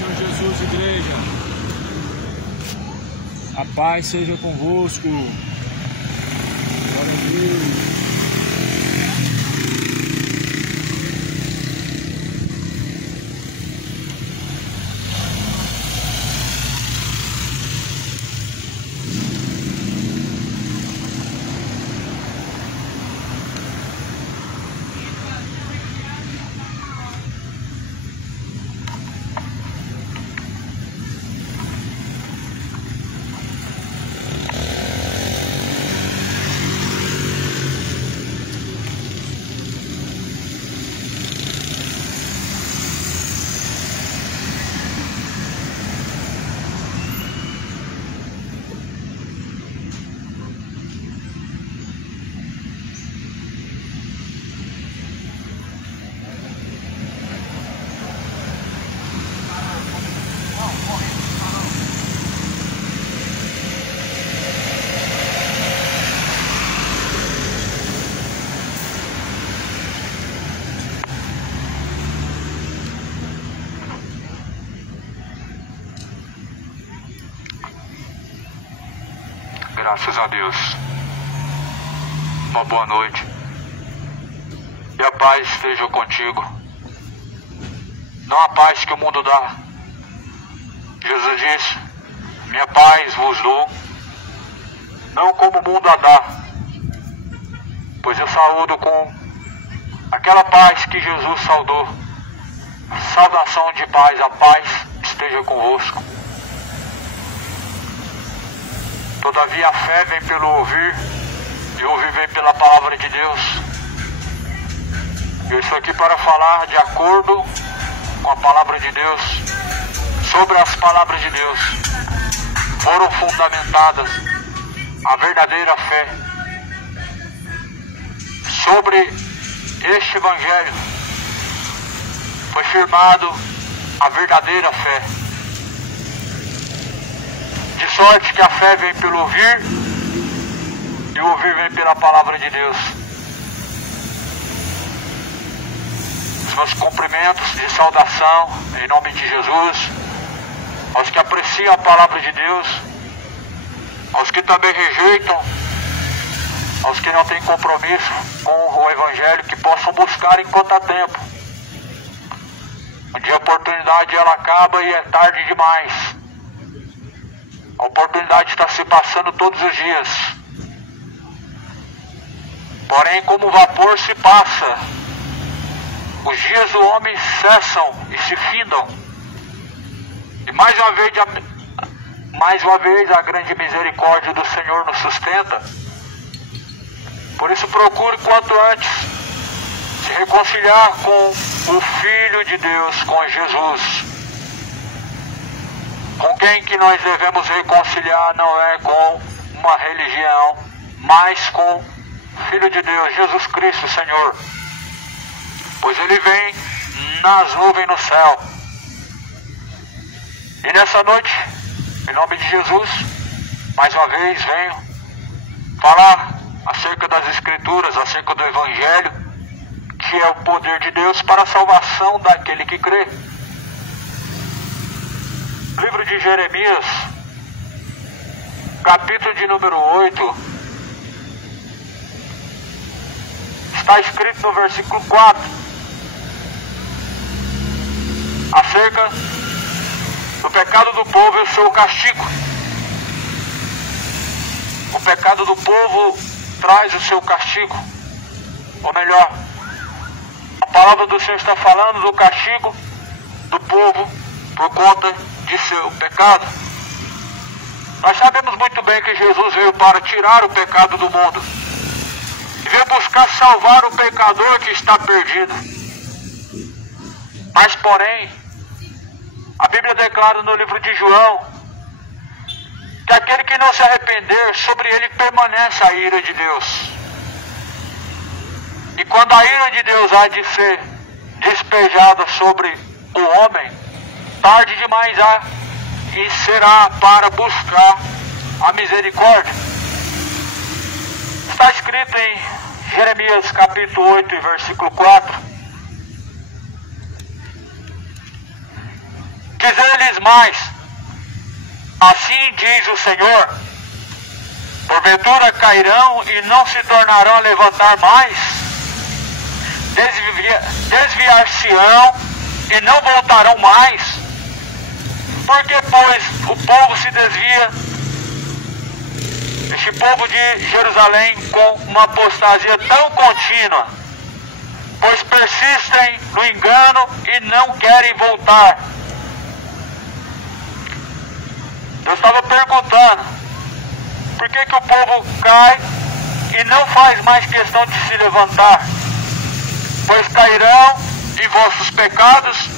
Senhor Jesus, igreja. A paz seja convosco. Glória a Deus. Graças a Deus. Uma boa noite. E a paz esteja contigo. Não a paz que o mundo dá. Jesus disse: minha paz vos dou, não como o mundo a dá. Pois eu saúdo com aquela paz que Jesus saudou. Saudação de paz, a paz esteja convosco. Todavia a fé vem pelo ouvir, e ouvir vem pela palavra de Deus. Eu estou aqui para falar de acordo com a palavra de Deus, sobre as palavras de Deus. Foram fundamentadas a verdadeira fé. Sobre este Evangelho foi firmado a verdadeira fé. De sorte que a fé vem pelo ouvir, e o ouvir vem pela palavra de Deus. Os meus cumprimentos de saudação, em nome de Jesus, aos que apreciam a palavra de Deus, aos que também rejeitam, aos que não têm compromisso com o Evangelho, que possam buscar enquanto há tempo. Um dia a oportunidade ela acaba e é tarde demais. A oportunidade está se passando todos os dias. Porém, como o vapor se passa, os dias do homem cessam e se findam. E mais uma vez a grande misericórdia do Senhor nos sustenta. Por isso procure quanto antes se reconciliar com o Filho de Deus, com Jesus. Com quem que nós devemos reconciliar não é com uma religião, mas com o Filho de Deus, Jesus Cristo, Senhor. Pois Ele vem nas nuvens no céu. E nessa noite, em nome de Jesus, mais uma vez venho falar acerca das Escrituras, acerca do Evangelho, que é o poder de Deus para a salvação daquele que crê. Livro de Jeremias, capítulo de número 8, está escrito no versículo 4, acerca do pecado do povo e o seu castigo. O pecado do povo traz o seu castigo, ou melhor, a palavra do Senhor está falando do castigo do povo por conta de seu pecado. Nós sabemos muito bem que Jesus veio para tirar o pecado do mundo e veio buscar salvar o pecador que está perdido. Mas porém, a Bíblia declara no livro de João que aquele que não se arrepender, sobre ele permanece a ira de Deus. E quando a ira de Deus há de ser despejada sobre o homem, tarde demais há e será para buscar a misericórdia. Está escrito em Jeremias capítulo 8 e versículo 4: Dizer-lhes mais, assim diz o Senhor, porventura cairão e não se tornarão a levantar mais, desviar-se-ão e não voltarão mais. Porque, pois, o povo se desvia, este povo de Jerusalém, com uma apostasia tão contínua, pois persistem no engano e não querem voltar. Eu estava perguntando, por que o povo cai e não faz mais questão de se levantar? Pois cairão em vossos pecados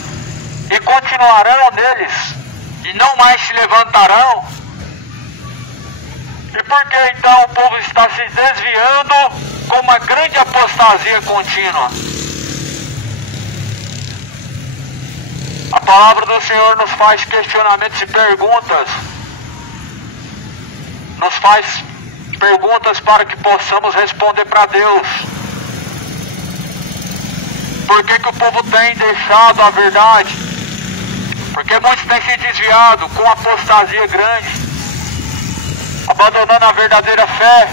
e continuarão neles, e não mais se levantarão. E por que então o povo está se desviando com uma grande apostasia contínua? A palavra do Senhor nos faz questionamentos e perguntas. Nos faz perguntas para que possamos responder para Deus. Por que o povo tem deixado a verdade? Porque muitos têm se desviado com apostasia grande, abandonando a verdadeira fé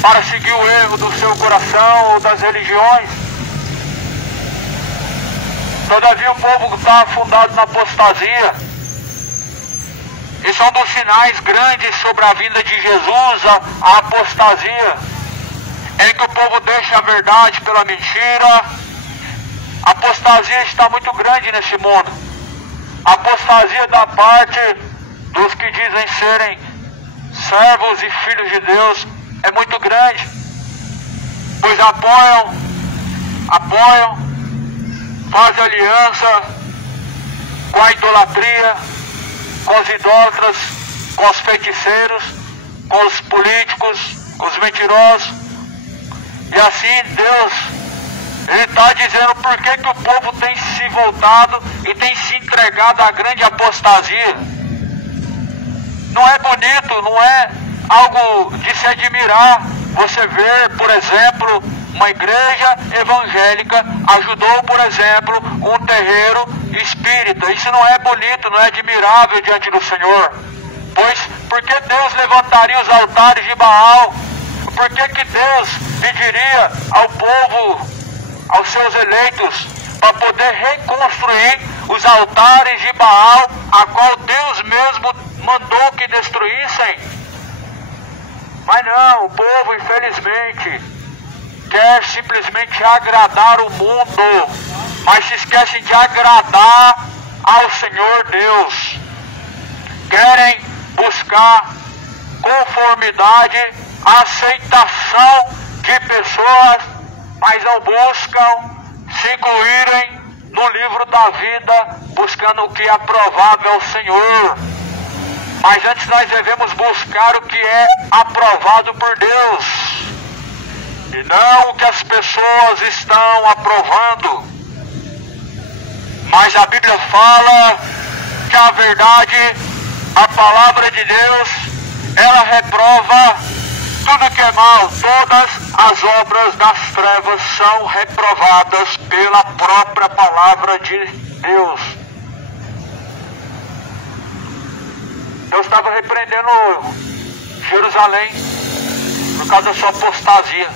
para seguir o erro do seu coração ou das religiões. Todavia o povo está afundado na apostasia. Isso é um dos sinais grandes sobre a vinda de Jesus, a apostasia, em que o povo deixa a verdade pela mentira. A apostasia está muito grande nesse mundo. A apostasia da parte dos que dizem serem servos e filhos de Deus é muito grande, pois apoiam, fazem aliança com a idolatria, com os idólatras, com os feiticeiros, com os políticos, com os mentirosos. E assim Deus, Ele está dizendo por que o povo tem se voltado e tem se entregado à grande apostasia. Não é bonito, não é algo de se admirar. Você ver, por exemplo, uma igreja evangélica ajudou, por exemplo, um terreiro espírita. Isso não é bonito, não é admirável diante do Senhor. Pois, por que Deus levantaria os altares de Baal? Por que Deus pediria ao povo, aos seus eleitos, para poder reconstruir os altares de Baal, a qual Deus mesmo mandou que destruíssem? Mas não, o povo, infelizmente, quer simplesmente agradar o mundo, mas se esquecem de agradar ao Senhor Deus. Querem buscar conformidade, aceitação de pessoas, mas não buscam se incluírem no livro da vida, buscando o que é aprovável ao Senhor. Mas antes nós devemos buscar o que é aprovado por Deus, e não o que as pessoas estão aprovando. Mas a Bíblia fala que a verdade, a palavra de Deus, ela reprova tudo que é mal. Todas as obras das trevas são reprovadas pela própria palavra de Deus. Eu estava repreendendo Jerusalém por causa da sua apostasia.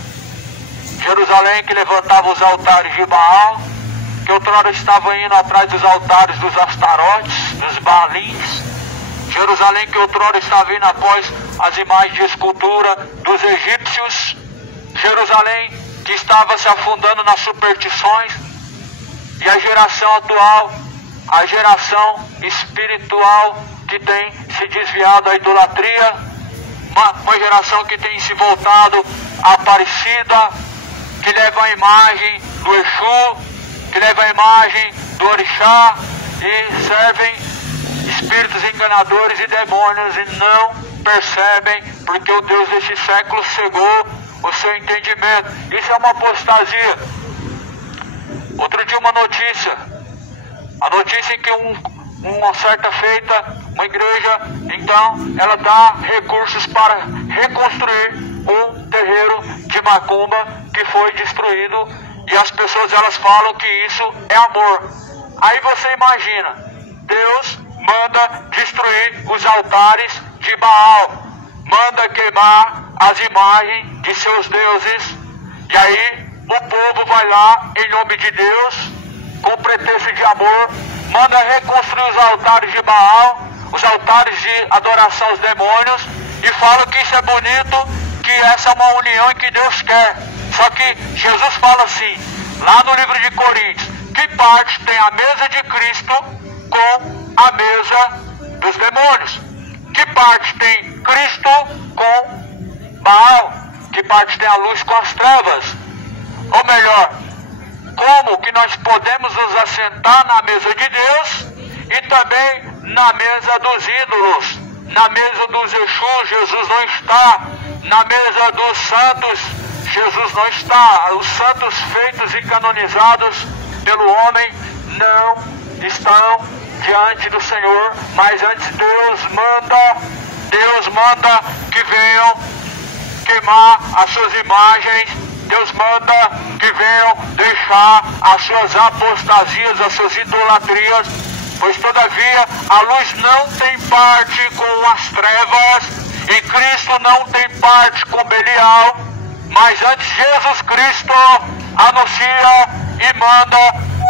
Jerusalém que levantava os altares de Baal, que outrora estava indo atrás dos altares dos Astarotes, dos Baalins. Jerusalém que outrora estava indo após as imagens de escultura dos egípcios. Jerusalém que estava se afundando nas superstições. E a geração atual, a geração espiritual que tem se desviado da idolatria, uma geração que tem se voltado à Aparecida, que leva a imagem do Exu, que leva a imagem do Orixá, e servem espíritos enganadores e demônios e não percebem, porque o Deus deste século cegou o seu entendimento. Isso é uma apostasia. Outro dia uma notícia, a notícia em que uma certa feita, uma igreja, então ela dá recursos para reconstruir um terreiro de macumba que foi destruído, e as pessoas elas falam que isso é amor. Aí você imagina, Deus manda destruir os altares de Baal, manda queimar as imagens de seus deuses. E aí o povo vai lá em nome de Deus, com pretexto de amor, manda reconstruir os altares de Baal, os altares de adoração aos demônios, e fala que isso é bonito, que essa é uma união que Deus quer. Só que Jesus fala assim, lá no livro de Coríntios, que parte tem a mesa de Cristo com a mesa dos demônios? Que parte tem Cristo com Baal? Que parte tem a luz com as trevas? Ou melhor, como que nós podemos nos assentar na mesa de Deus e também na mesa dos ídolos? Na mesa dos Exus, Jesus não está. Na mesa dos santos, Jesus não está. Os santos feitos e canonizados pelo homem não estão diante do Senhor. Mas antes Deus manda que venham queimar as suas imagens. Deus manda que venham deixar as suas apostasias, as suas idolatrias. Pois todavia a luz não tem parte com as trevas, e Cristo não tem parte com Belial, mas antes Jesus Cristo anuncia e manda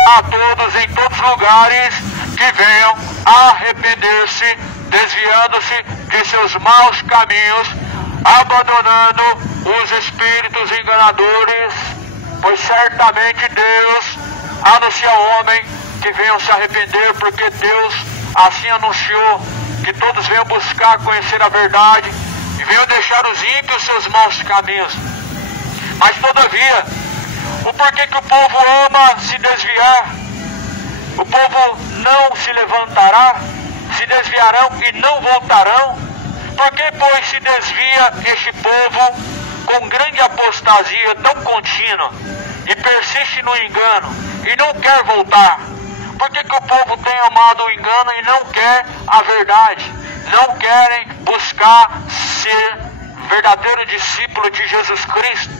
a todos em todos os lugares que venham arrepender-se, desviando-se de seus maus caminhos, abandonando os espíritos enganadores, pois certamente Deus anuncia ao homem que venham se arrepender, porque Deus assim anunciou, que todos venham buscar conhecer a verdade e venham deixar os ímpios seus maus caminhos. Mas todavia, o porquê que o povo ama se desviar? O povo não se levantará, se desviarão e não voltarão. Por que, pois, se desvia este povo com grande apostasia tão contínua e persiste no engano e não quer voltar? Por que o povo tem amado o engano e não quer a verdade? Não querem buscar ser verdadeiro discípulo de Jesus Cristo?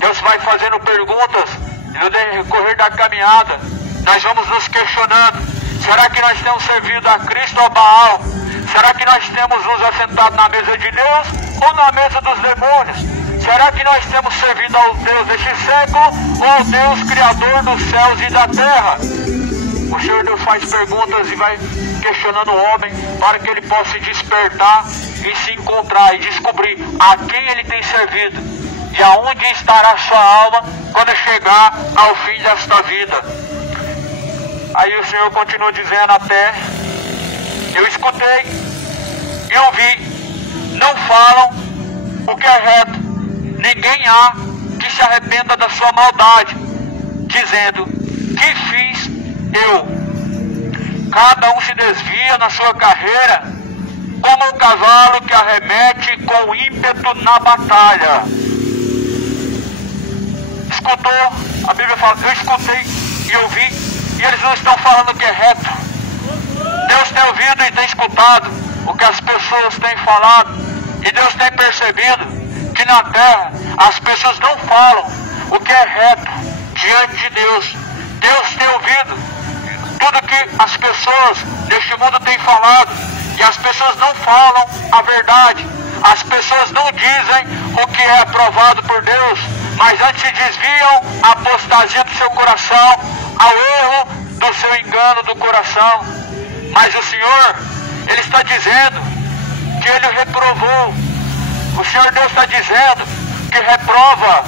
Deus vai fazendo perguntas no decorrer da caminhada. Nós vamos nos questionando. Será que nós temos servido a Cristo ou a Baal? Será que nós temos nos assentado na mesa de Deus ou na mesa dos demônios? Será que nós temos servido ao Deus deste século ou ao Deus Criador dos céus e da terra? O Senhor Deus faz perguntas e vai questionando o homem para que ele possa se despertar e se encontrar e descobrir a quem ele tem servido e aonde estará sua alma quando chegar ao fim desta vida. Aí o Senhor continua dizendo até: eu escutei e ouvi, não falam o que é reto, ninguém há que se arrependa da sua maldade, dizendo: que fiz eu? Cada um se desvia na sua carreira, como um cavalo que arremete com ímpeto na batalha. Escutou? A Bíblia fala: eu escutei e ouvi, e eles não estão falando que é reto. Deus tem ouvido e tem escutado o que as pessoas têm falado, e Deus tem percebido que na terra as pessoas não falam o que é reto diante de Deus. Deus tem ouvido tudo que as pessoas deste mundo têm falado, e as pessoas não falam a verdade. As pessoas não dizem o que é aprovado por Deus, mas antes se desviam a apostasia do seu coração, ao erro do seu engano do coração. Mas o Senhor, Ele está dizendo que Ele reprovou. O Senhor Deus está dizendo que reprova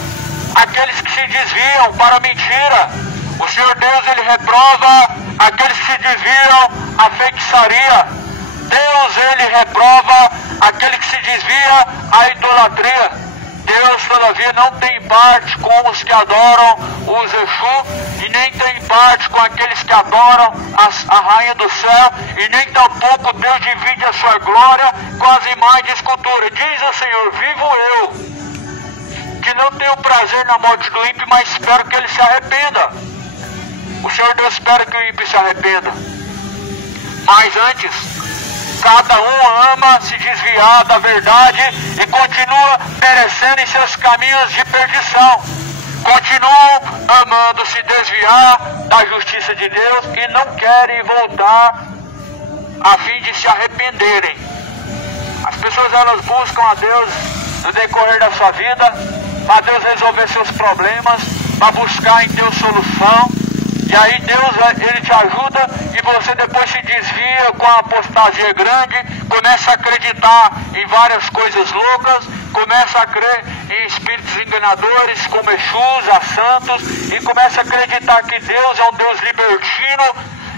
aqueles que se desviam para a mentira. O Senhor Deus, Ele reprova aqueles que se desviam à feitiçaria. Deus, Ele reprova aquele que se desvia à idolatria. Deus, todavia, não tem parte com os que adoram os Exu, e nem tem parte com aqueles que adoram a Rainha do Céu, e nem tampouco Deus divide a sua glória com as imagens de escultura. Diz o Senhor: vivo eu, que não tenho prazer na morte do ímpio, mas espero que ele se arrependa. O Senhor Deus espera que o ímpio se arrependa. Mas antes, cada um ama se desviar da verdade e continua perecendo em seus caminhos de perdição. Continuam amando costumando se desviar da justiça de Deus e não querem voltar a fim de se arrependerem. As pessoas, elas buscam a Deus no decorrer da sua vida, para Deus resolver seus problemas, para buscar em Deus solução. E aí Deus, Ele te ajuda e você depois se desvia com a apostasia grande, começa a acreditar em várias coisas loucas, começa a crer em espíritos enganadores como Exus, a santos, e começa a acreditar que Deus é um Deus libertino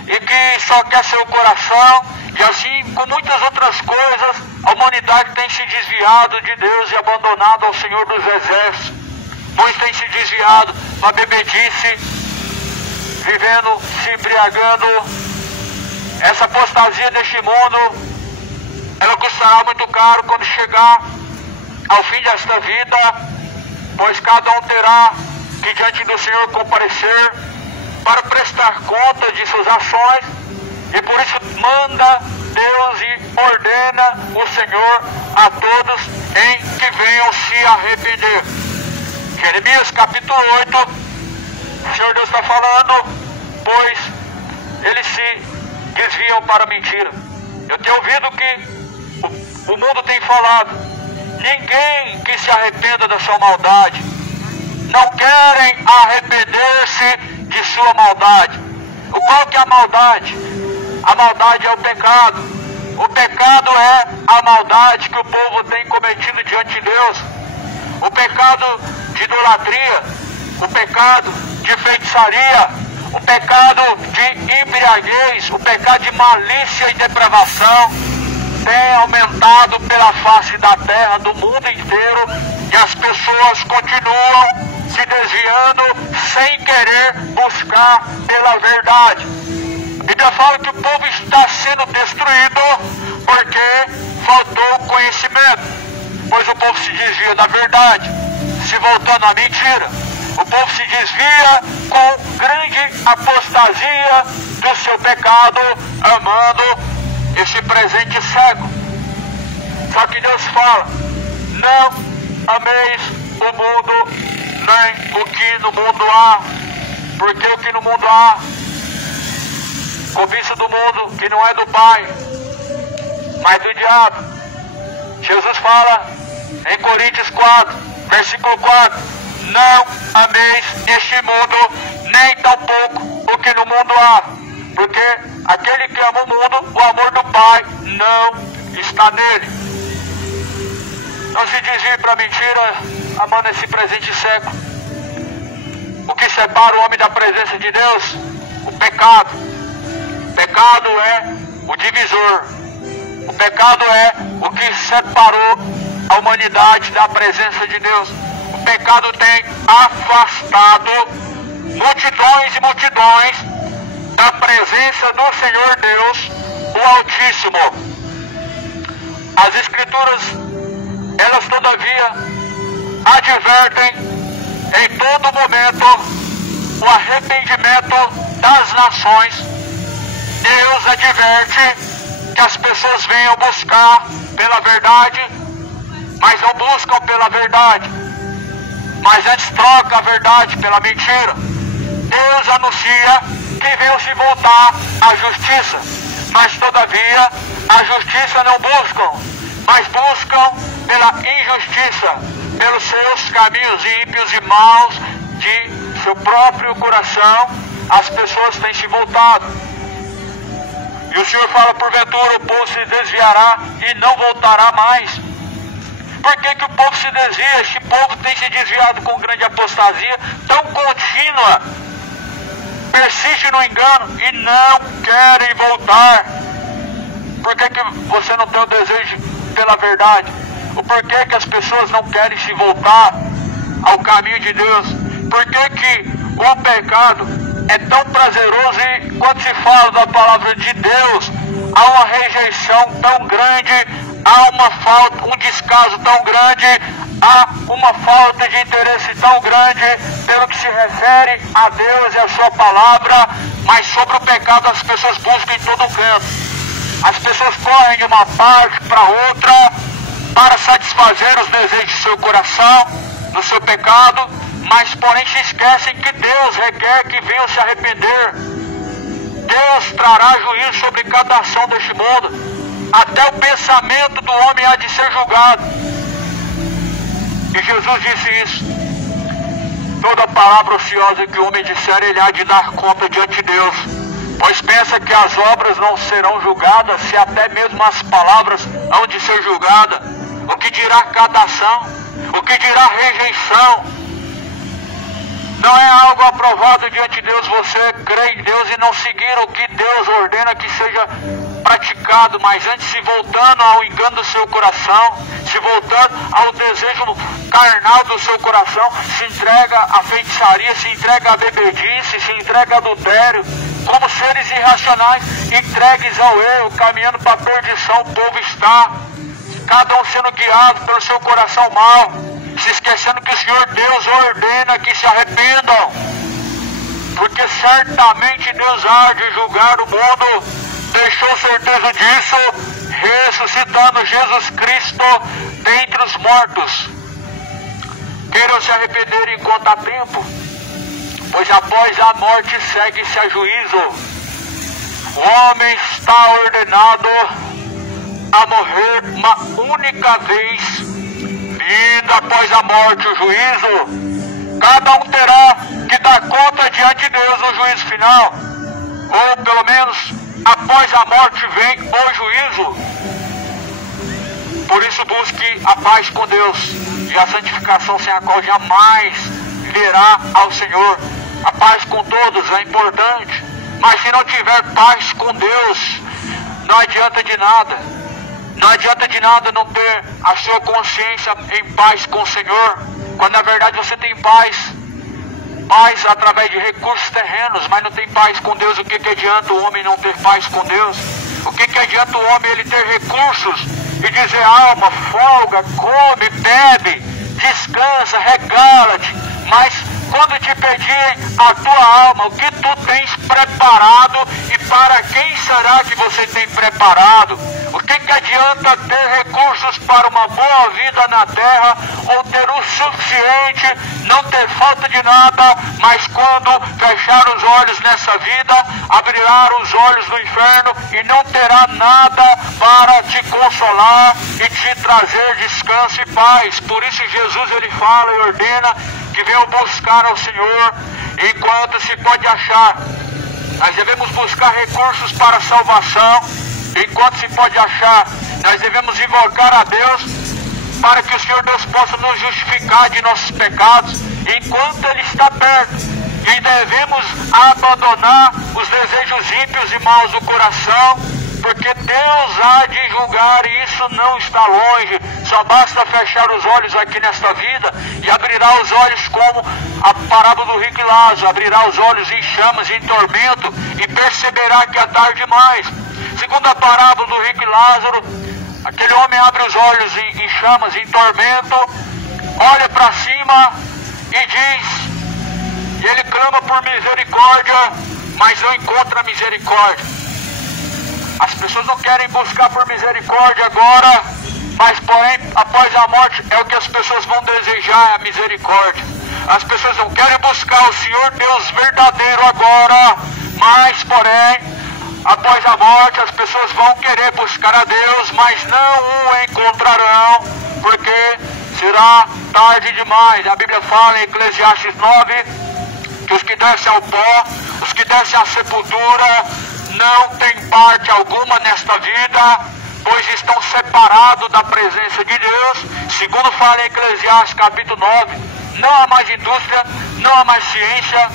e que só quer seu coração. E assim, com muitas outras coisas, a humanidade tem se desviado de Deus e abandonado ao Senhor dos Exércitos. Muitos têm se desviado para bebedice, vivendo, se embriagando. Essa apostasia deste mundo, ela custará muito caro quando chegar ao fim desta vida, pois cada um terá que diante do Senhor comparecer para prestar conta de suas ações, e por isso manda Deus e ordena o Senhor a todos em que venham se arrepender. Jeremias capítulo 8, o Senhor Deus está falando, pois eles se desviam para a mentira. Eu tenho ouvido que o mundo tem falado, ninguém que se arrependa da sua maldade. Não querem arrepender-se de sua maldade. Qual que é a maldade? A maldade é o pecado. O pecado é a maldade que o povo tem cometido diante de Deus. O pecado de idolatria, o pecado de feitiçaria, o pecado de embriaguez, o pecado de malícia e depravação tem aumentado pela face da terra, do mundo inteiro, e as pessoas continuam se desviando sem querer buscar pela verdade. A Bíblia fala que o povo está sendo destruído porque faltou conhecimento, pois o povo se desvia da verdade, se voltou na mentira. O povo se desvia com grande apostasia do seu pecado, amando esse presente cego. Só que Deus fala, não ameis o mundo, nem o que no mundo há, porque o que no mundo há, cobiça do mundo, que não é do Pai, mas do diabo. Jesus fala em Coríntios 4, versículo 4, não ameis este mundo, nem tampouco o que no mundo há, porque aquele que ama o mundo, o amor do Pai não está nele. Não se desvie para a mentira, amando esse presente século. O que separa o homem da presença de Deus? O pecado. O pecado é o divisor. O pecado é o que separou a humanidade da presença de Deus. O pecado tem afastado multidões e multidões da presença do Senhor Deus, o Altíssimo. As Escrituras, elas todavia advertem em todo momento o arrependimento das nações. Deus adverte que as pessoas venham buscar pela verdade, mas não buscam pela verdade, mas antes troca a verdade pela mentira. Deus anuncia que veio se voltar à justiça, mas todavia a justiça não buscam, mas buscam pela injustiça, pelos seus caminhos ímpios e maus de seu próprio coração. As pessoas têm se voltado. E o Senhor fala, porventura o povo se desviará e não voltará mais. Por que o povo se desvia? Este povo tem se desviado com grande apostasia tão contínua, persiste no engano e não querem voltar. Por que você não tem o desejo pela verdade? O porquê que as pessoas não querem se voltar ao caminho de Deus? Por que o pecado é tão prazeroso e quando se fala da palavra de Deus, há uma rejeição tão grande, há uma falta, um descaso tão grande, há uma falta de interesse tão grande pelo que se refere a Deus e a sua palavra, mas sobre o pecado as pessoas buscam em todo canto. As pessoas correm de uma parte para outra para satisfazer os desejos do seu coração, do seu pecado, mas porém se esquecem que Deus requer que venham se arrepender. Deus trará juízo sobre cada ação deste mundo. Até o pensamento do homem há de ser julgado. E Jesus disse isso. Toda palavra ociosa que o homem disser, ele há de dar conta diante de Deus. Pois pensa que as obras não serão julgadas, se até mesmo as palavras hão de ser julgadas. O que dirá cada ação? O que dirá rejeição? Não é algo aprovado diante de Deus você crer em Deus e não seguir o que Deus ordena que seja praticado, mas antes se voltando ao engano do seu coração, se voltando ao desejo carnal do seu coração, se entrega à feitiçaria, se entrega à bebedice, se entrega a adultério, como seres irracionais, entregues ao erro, caminhando para a perdição. O povo está, cada um sendo guiado pelo seu coração mau, se esquecendo que o Senhor Deus ordena que se arrependam, porque certamente Deus há de julgar o mundo. Deixou certeza disso, ressuscitando Jesus Cristo dentre os mortos. Queiram se arrepender enquanto há tempo, pois após a morte segue-se a juízo. O homem está ordenado a morrer uma única vez, e após a morte o juízo. Cada um terá que dar conta diante de Deus no juízo final, ou pelo menos após a morte vem o juízo. Por isso busque a paz com Deus e a santificação, sem a qual jamais verá ao Senhor. A paz com todos é importante, mas se não tiver paz com Deus, não adianta de nada. Não adianta de nada não ter a sua consciência em paz com o Senhor, quando na verdade você tem paz através de recursos terrenos, mas não tem paz com Deus. O que adianta o homem não ter paz com Deus? O que adianta o homem ele ter recursos e dizer: alma, folga, come, bebe, descansa, regala-te, mas quando te pedirem a tua alma, o que tu tens preparado e para quem será que você tem preparado? O que adianta ter recursos para uma boa vida na terra, ou ter o suficiente, não ter falta de nada, mas quando fechar os olhos nessa vida, abrirá os olhos do inferno e não terá nada para te consolar e te trazer descanso e paz? Por isso Jesus ele fala e ordena que venham buscar ao Senhor enquanto se pode achar. Nós devemos buscar recursos para a salvação enquanto se pode achar. Nós devemos invocar a Deus para que o Senhor Deus possa nos justificar de nossos pecados enquanto Ele está perto. E devemos abandonar os desejos ímpios e maus do coração, porque Deus há de julgar e isso não está longe. Só basta fechar os olhos aqui nesta vida e abrirá os olhos como a parábola do rico e Lázaro. Abrirá os olhos em chamas, em tormento, e perceberá que é tarde demais. Segundo a parábola do rico e Lázaro, aquele homem abre os olhos em chamas, em tormento, olha para cima e diz, e ele clama por misericórdia, mas não encontra misericórdia. As pessoas não querem buscar por misericórdia agora, mas porém, após a morte, é o que as pessoas vão desejar, a misericórdia. As pessoas não querem buscar o Senhor Deus verdadeiro agora, mas porém, após a morte, as pessoas vão querer buscar a Deus, mas não o encontrarão, porque será tarde demais. A Bíblia fala em Eclesiastes 9, que os que descem ao pó, os que descem à sepultura, não têm parte alguma nesta vida, pois estão separados da presença de Deus. Segundo fala em Eclesiastes capítulo 9, não há mais indústria, não há mais ciência,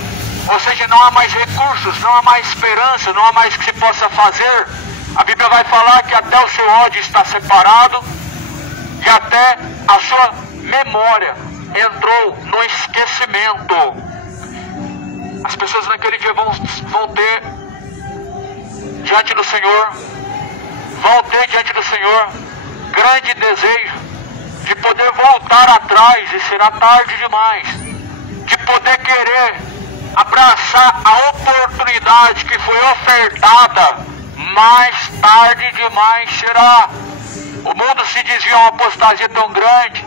ou seja, não há mais recursos, não há mais esperança, não há mais que se possa fazer. A Bíblia vai falar que até o seu ódio está separado e até a sua memória entrou no esquecimento. As pessoas naquele dia vão ter diante do Senhor, grande desejo de poder voltar atrás, e será tarde demais, de poder querer abraçar a oportunidade que foi ofertada, mais tarde demais será. O mundo se desvia a uma apostasia tão grande,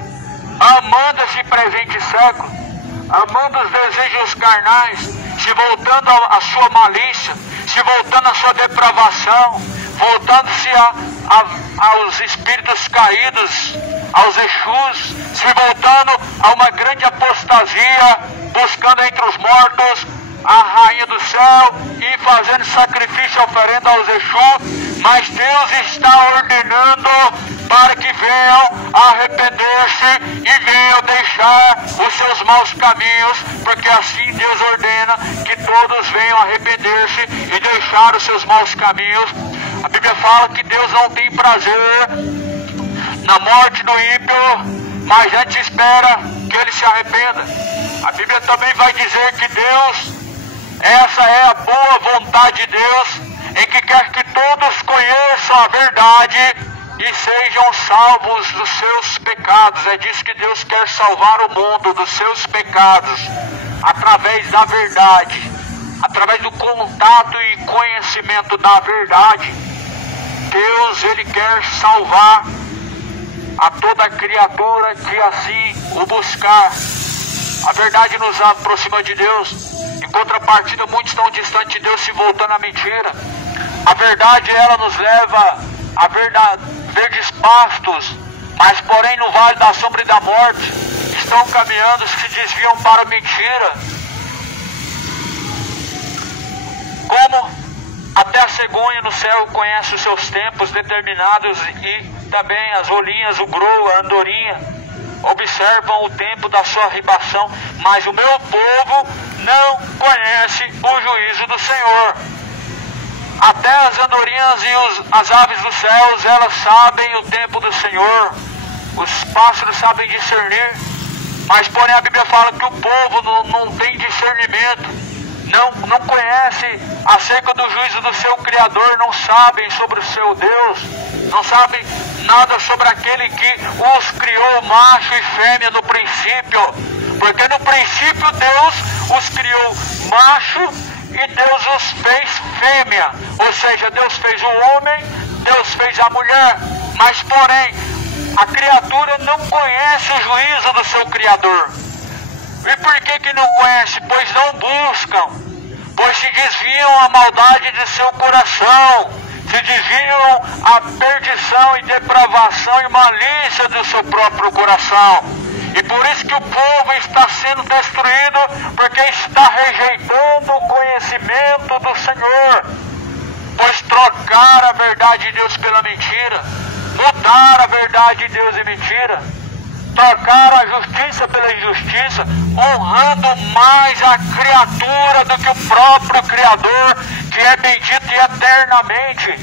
amando esse presente século, amando os desejos carnais, se voltando à sua malícia, se voltando à sua depravação, voltando-se aos espíritos caídos, aos Exus, se voltando a uma grande apostasia, buscando entre os mortos a rainha do céu e fazendo sacrifício e oferenda aos Exus. Mas Deus está ordenando para que venham arrepender-se e venham deixar os seus maus caminhos, porque assim Deus ordena que todos venham arrepender-se e deixar os seus maus caminhos. A Bíblia fala que Deus não tem prazer na morte do ímpio, mas antes espera que ele se arrependa. A Bíblia também vai dizer que Deus, essa é a boa vontade de Deus, em que quer que todos conheçam a verdade e sejam salvos dos seus pecados. É disso que Deus quer salvar o mundo dos seus pecados, através da verdade, através do contato e conhecimento da verdade. Deus, Ele quer salvar a toda criatura que assim o buscar. A verdade nos aproxima de Deus. Em contrapartida, muitos estão distantes de Deus, se voltando à mentira. A verdade, ela nos leva a verdes pastos, mas porém no vale da sombra e da morte estão caminhando, se desviam para a mentira. Como até a cegonha no céu conhece os seus tempos determinados, e também as rolinhas, o grou, a andorinha, observam o tempo da sua ribação, mas o meu povo não conhece o juízo do Senhor. Até as andorinhas e as aves dos céus, elas sabem o tempo do Senhor. Os pássaros sabem discernir, mas porém a Bíblia fala que o povo não tem discernimento, não conhece acerca do juízo do seu Criador, não sabem sobre o seu Deus, não sabem nada sobre aquele que os criou macho e fêmea no princípio, porque no princípio Deus os criou macho e Deus os fez fêmea, ou seja, Deus fez o homem, Deus fez a mulher, mas porém a criatura não conhece o juízo do seu Criador. E por que não conhece? Pois não buscam, pois se desviam a maldade de seu coração, se desviam a perdição e depravação e malícia do seu próprio coração. E por isso que o povo está sendo destruído, porque está rejeitando o conhecimento do Senhor. Pois trocar a verdade de Deus pela mentira, mudar a verdade de Deus em mentira, trocar a justiça pela injustiça, honrando mais a criatura do que o próprio Criador, que é bendito e eternamente.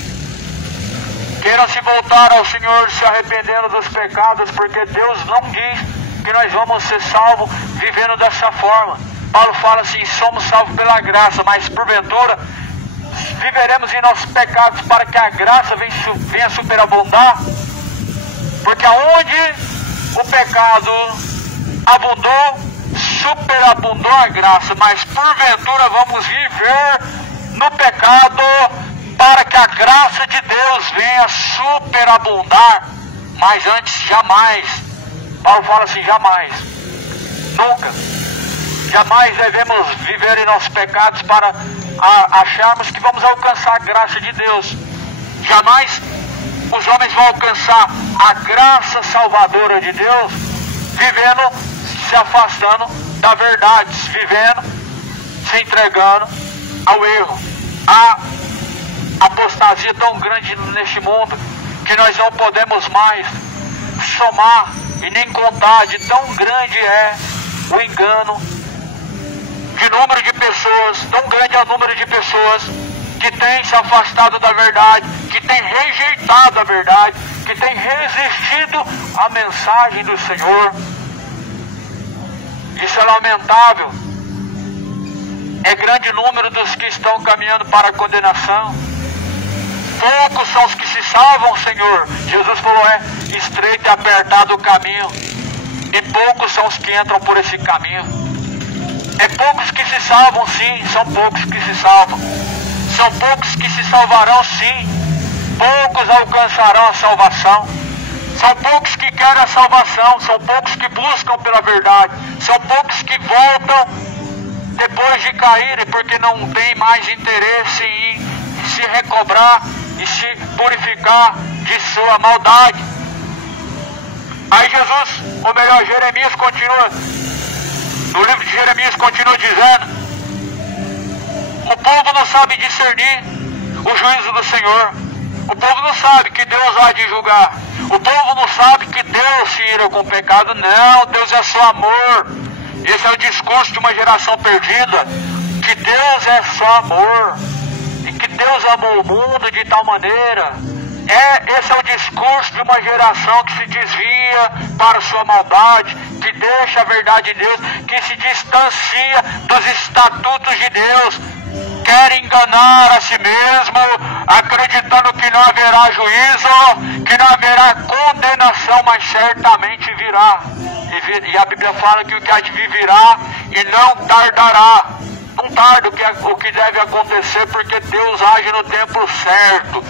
Queiram se voltar ao Senhor, se arrependendo dos pecados, porque Deus não diz que nós vamos ser salvos vivendo dessa forma. Paulo fala assim: somos salvos pela graça, mas porventura viveremos em nossos pecados para que a graça venha superabundar? Porque aonde o pecado abundou, superabundou a graça, mas porventura vamos viver no pecado para que a graça de Deus venha superabundar. Mas antes, jamais. Paulo fala assim: jamais, nunca, jamais devemos viver em nossos pecados para acharmos que vamos alcançar a graça de Deus. Jamais os homens vão alcançar a graça salvadora de Deus vivendo, se afastando da verdade, vivendo, se entregando ao erro. Há apostasia tão grande neste mundo que nós não podemos mais somar e nem contar de tão grande é o engano, de número de pessoas, tão grande é o número de pessoas que têm se afastado da verdade, que têm rejeitado a verdade, que têm resistido à mensagem do Senhor. Isso é lamentável. É grande número dos que estão caminhando para a condenação. Poucos são os que se salvam, Senhor. Jesus falou: é estreito e apertado o caminho, e poucos são os que entram por esse caminho. É poucos que se salvam, sim, são poucos que se salvam. São poucos que se salvarão, sim. Poucos alcançarão a salvação. São poucos que querem a salvação, são poucos que buscam pela verdade, são poucos que voltam depois de caírem, porque não tem mais interesse em se recobrar e se purificar de sua maldade. Aí Jesus, ou melhor, Jeremias continua, no livro de Jeremias continua dizendo: o povo não sabe discernir o juízo do Senhor. O povo não sabe que Deus há de julgar. O povo não sabe que Deus se ira com o pecado. Não, Deus é só amor. Esse é o discurso de uma geração perdida, que Deus é só amor, e que Deus amou o mundo de tal maneira. Esse é o discurso de uma geração que se desvia para a sua maldade, que deixa a verdade de Deus, que se distancia dos estatutos de Deus, quer enganar a si mesmo, acreditando que não haverá juízo, que não haverá condenação, mas certamente virá. E a Bíblia fala que o que há de vir virá e não tardará. Não tarda o que deve acontecer, porque Deus age no tempo certo.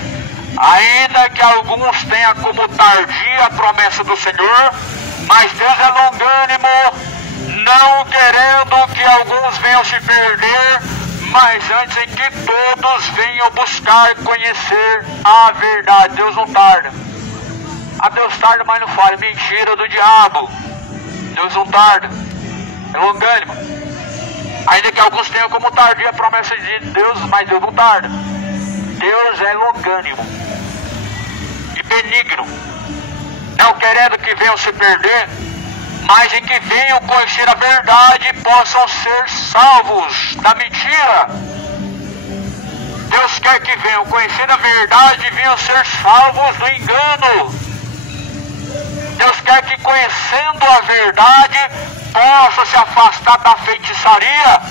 Ainda que alguns tenham como tardia a promessa do Senhor, mas Deus é longânimo, não querendo que alguns venham se perder, mas antes em que todos venham buscar conhecer a verdade. Deus não tarda. Deus tarda, mas não fala. Mentira do diabo. Deus não tarda. É longânimo. Ainda que alguns tenham como tardia a promessa de Deus, mas Deus não tarda. Deus é longânimo e benigno, não querendo que venham se perder, mas em que venham conhecer a verdade e possam ser salvos da mentira. Deus quer que venham conhecer a verdade e venham ser salvos do engano. Deus quer que, conhecendo a verdade, possa se afastar da feitiçaria,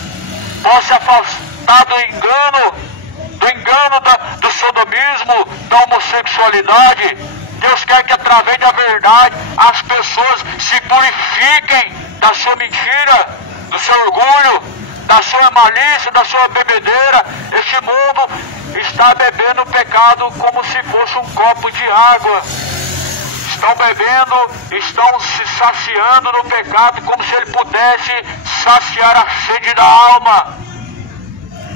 possa se afastar do engano do sodomismo, da homossexualidade. Deus quer que, através da verdade, as pessoas se purifiquem da sua mentira, do seu orgulho, da sua malícia, da sua bebedeira. Este mundo está bebendo o pecado como se fosse um copo de água. Estão bebendo, estão se saciando no pecado como se ele pudesse saciar a sede da alma.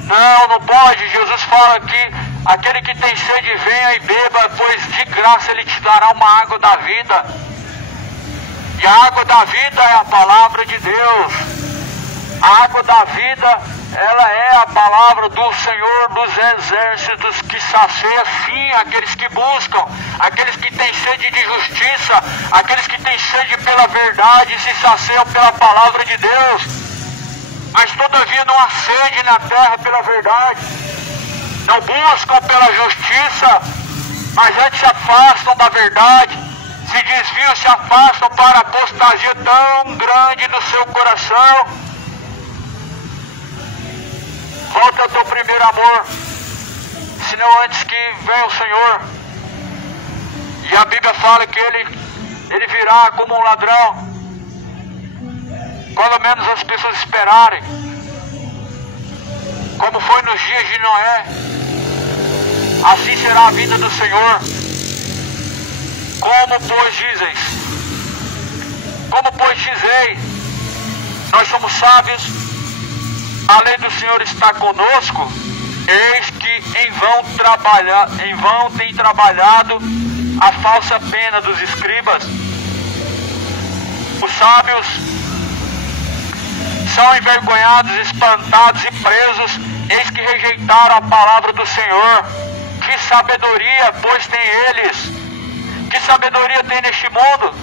Não pode. Jesus fala que aquele que tem sede, venha e beba, pois de graça ele te dará uma água da vida. E a água da vida é a palavra de Deus. A água da vida, ela é a palavra do Senhor dos exércitos, que sacia sim aqueles que buscam, aqueles que têm sede de justiça, aqueles que têm sede pela verdade e se saciam pela palavra de Deus. Mas todavia não há sede na terra pela verdade, não buscam pela justiça, mas antes se afastam da verdade, se desviam, se afastam para a apostasia tão grande do seu coração. Volta ao teu primeiro amor, senão antes que venha o Senhor. E a Bíblia fala que ele virá como um ladrão, quando menos as pessoas esperarem, como foi nos dias de Noé, assim será a vinda do Senhor. Como pois dizeis? Como pois dizei? Nós somos sábios, a lei do Senhor está conosco. Eis que em vão tem trabalhado a falsa pena dos escribas. Os sábios são envergonhados, espantados e presos, eis que rejeitaram a palavra do Senhor. Que sabedoria, pois, tem eles? Que sabedoria tem neste mundo?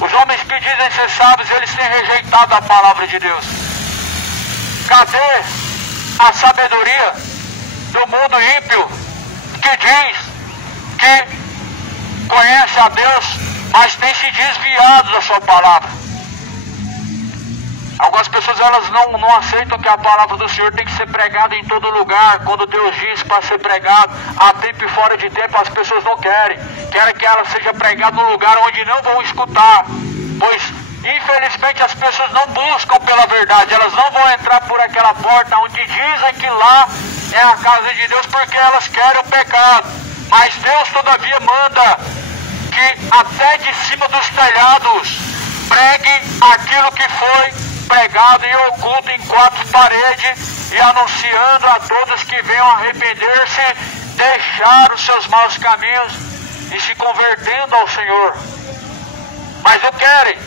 Os homens que dizem ser sábios, eles têm rejeitado a palavra de Deus. Cadê a sabedoria do mundo ímpio, que diz que conhece a Deus, mas tem se desviado da sua palavra? Algumas pessoas, elas não aceitam que a palavra do Senhor tem que ser pregada em todo lugar. Quando Deus diz para ser pregado, a tempo e fora de tempo, as pessoas não querem. Querem que ela seja pregada num lugar onde não vão escutar. Pois, infelizmente, as pessoas não buscam pela verdade. Elas não vão entrar por aquela porta onde dizem que lá é a casa de Deus, porque elas querem o pecado. Mas Deus, todavia, manda que que até de cima dos telhados pregue aquilo que foi pregado em oculto em quatro paredes e anunciando a todos que venham arrepender-se, deixar os seus maus caminhos e se convertendo ao Senhor. Mas não querem.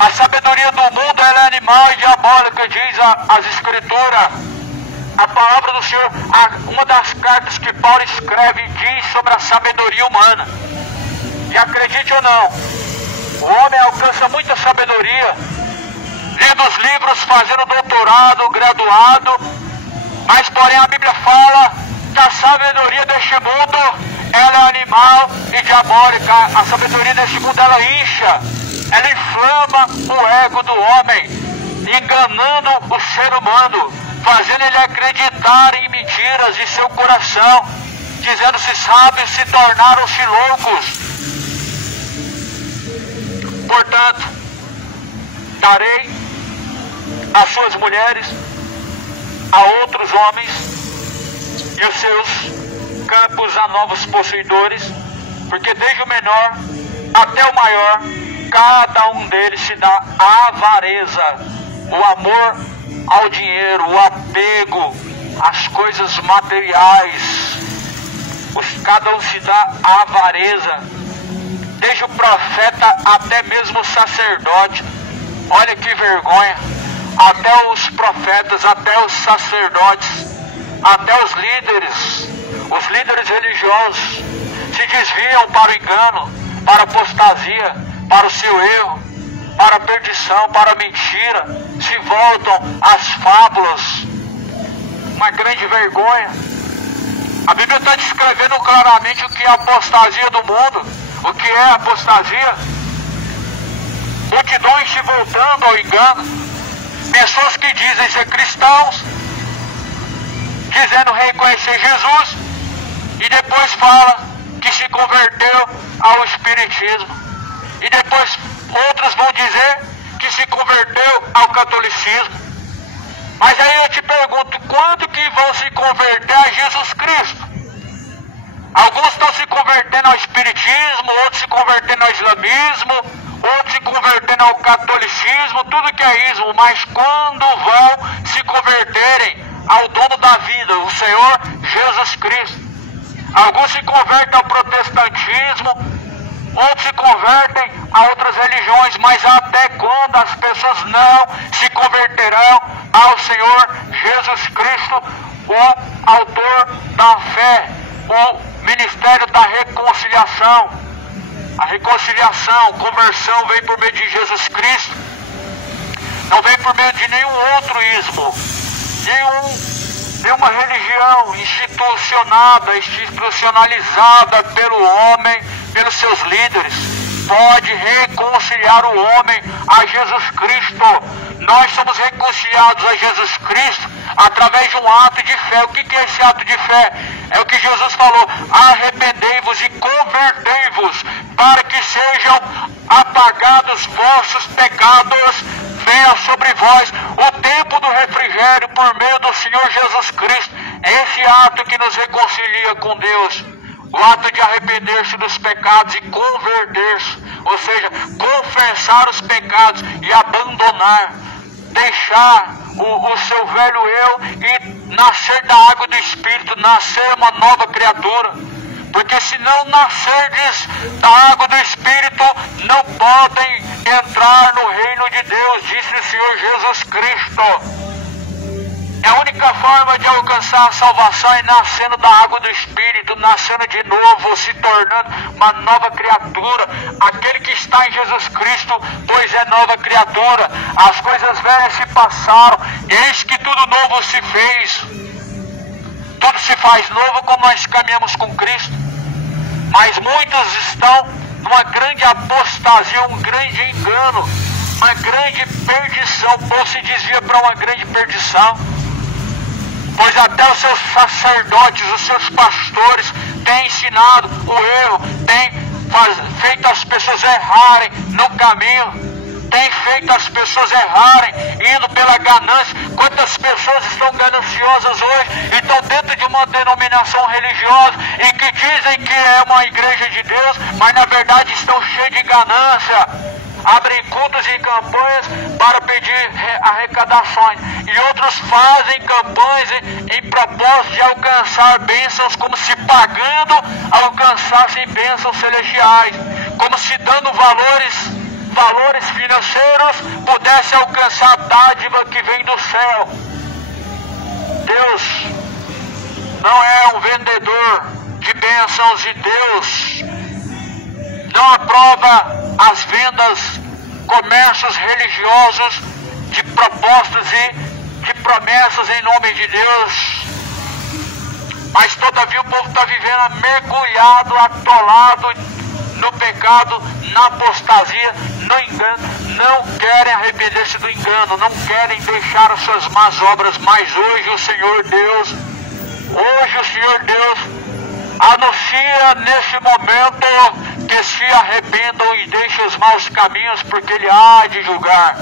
A sabedoria do mundo ela é animal e diabólica, diz as Escrituras. A palavra do Senhor, uma das cartas que Paulo escreve, diz sobre a sabedoria humana. E acredite ou não, o homem alcança muita sabedoria, lendo os livros, fazendo doutorado, graduado, mas porém a Bíblia fala que a sabedoria deste mundo, ela é animal e diabólica. A sabedoria deste mundo, ela incha, ela inflama o ego do homem, enganando o ser humano, fazendo ele acreditar em mentiras de seu coração, dizendo-se sábios, se tornaram-se loucos. Portanto, darei as suas mulheres a outros homens e os seus campos a novos possuidores, porque desde o menor até o maior, cada um deles se dá a avareza, o amor ao dinheiro, o apego às coisas materiais. Cada um se dá a avareza, desde o profeta até mesmo o sacerdote. Olha que vergonha, até os profetas, até os sacerdotes, até os líderes religiosos se desviam para o engano, para a apostasia, para o seu erro, para a perdição, para a mentira, se voltam às fábulas. Uma grande vergonha. A Bíblia está descrevendo claramente o que é a apostasia do mundo. O que é a apostasia? Multidões se voltando ao engano. Pessoas que dizem ser cristãos, dizendo reconhecer Jesus, e depois fala que se converteu ao espiritismo. E depois outros vão dizer que se converteu ao catolicismo. Mas aí eu te pergunto, quando que vão se converter a Jesus Cristo? Alguns estão se convertendo ao espiritismo, outros se convertendo ao islamismo, outros se convertendo ao catolicismo, tudo que é ismo. Mas quando vão se converterem ao dono da vida, o Senhor Jesus Cristo? Alguns se convertem ao protestantismo, outros se convertem a outras religiões, mas até quando as pessoas não se converterão ao Senhor Jesus Cristo, o autor da fé, o ministério da reconciliação? A reconciliação, conversão vem por meio de Jesus Cristo, não vem por meio de nenhum outro ismo, nenhuma religião institucionalizada pelo homem, pelos seus líderes, pode reconciliar o homem a Jesus Cristo. Nós somos reconciliados a Jesus Cristo através de um ato de fé. O que é esse ato de fé? É o que Jesus falou: arrependei-vos e convertei-vos, para que sejam apagados vossos pecados, venha sobre vós o tempo do refrigério por meio do Senhor Jesus Cristo. É esse ato que nos reconcilia com Deus, o ato de arrepender-se dos pecados e converter-se, ou seja, confessar os pecados e abandonar, deixar o seu velho eu e nascer da água do Espírito, nascer uma nova criatura. Porque se não nascerdes da água do Espírito, não podem entrar no reino de Deus, disse o Senhor Jesus Cristo. É a única forma de alcançar a salvação é nascendo da água do Espírito, nascendo de novo, se tornando uma nova criatura. Aquele que está em Jesus Cristo, pois é nova criatura. As coisas velhas se passaram, eis que tudo novo se fez. Tudo se faz novo quando nós caminhamos com Cristo. Mas muitos estão numa grande apostasia, um grande engano, uma grande perdição. O povo se desvia para uma grande perdição. Pois até os seus sacerdotes, os seus pastores têm ensinado o erro, têm feito as pessoas errarem no caminho, têm feito as pessoas errarem, indo pela ganância. Quantas pessoas estão gananciosas hoje e estão dentro de uma denominação religiosa e que dizem que é uma igreja de Deus, mas na verdade estão cheios de ganância. Abrem cultos e campanhas para pedir arrecadações. E outros fazem campanhas em propósito de alcançar bênçãos, como se pagando alcançassem bênçãos celestiais. Como se dando valores financeiros pudesse alcançar a dádiva que vem do céu. Deus não é um vendedor de bênçãos e Deus não aprova as vendas, comércios religiosos de propostas e de promessas em nome de Deus. Mas todavia o povo está vivendo mergulhado, atolado no pecado, na apostasia, no engano. Não querem arrepender-se do engano, não querem deixar as suas más obras. Mas hoje o Senhor Deus anuncia nesse momento que se arrependam e deixem os maus caminhos, porque Ele há de julgar.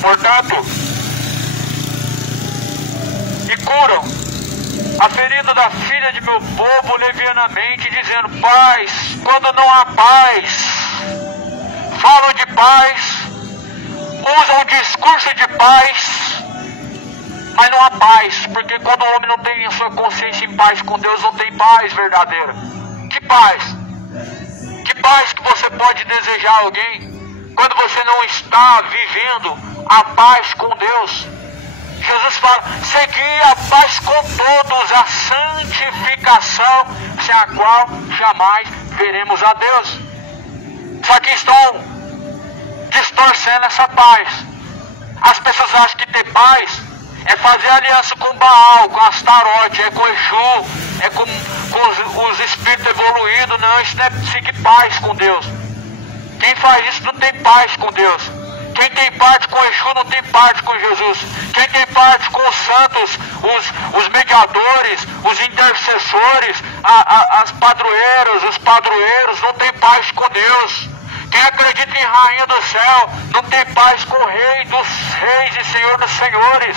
Portanto, e curam a ferida da filha de meu povo levianamente, dizendo paz, quando não há paz. Falam de paz, usam um discurso de paz, mas não há paz, porque quando o homem não tem a sua consciência em paz com Deus, não tem paz verdadeira. Que paz? Que paz que você pode desejar a alguém quando você não está vivendo a paz com Deus? Jesus fala, segui a paz com todos, a santificação, sem a qual jamais veremos a Deus. Só que estão distorcendo essa paz. As pessoas acham que ter paz é fazer aliança com Baal, com Astarote, é com Exu, é com os espíritos evoluídos. Não, isso não é seguir paz com Deus. Quem faz isso não tem paz com Deus. Quem tem parte com Exu não tem parte com Jesus. Quem tem parte com os santos, os mediadores, os intercessores, as padroeiras, os padroeiros, não tem paz com Deus. Quem acredita em Rainha do Céu não tem paz com o Rei dos Reis e Senhor dos Senhores.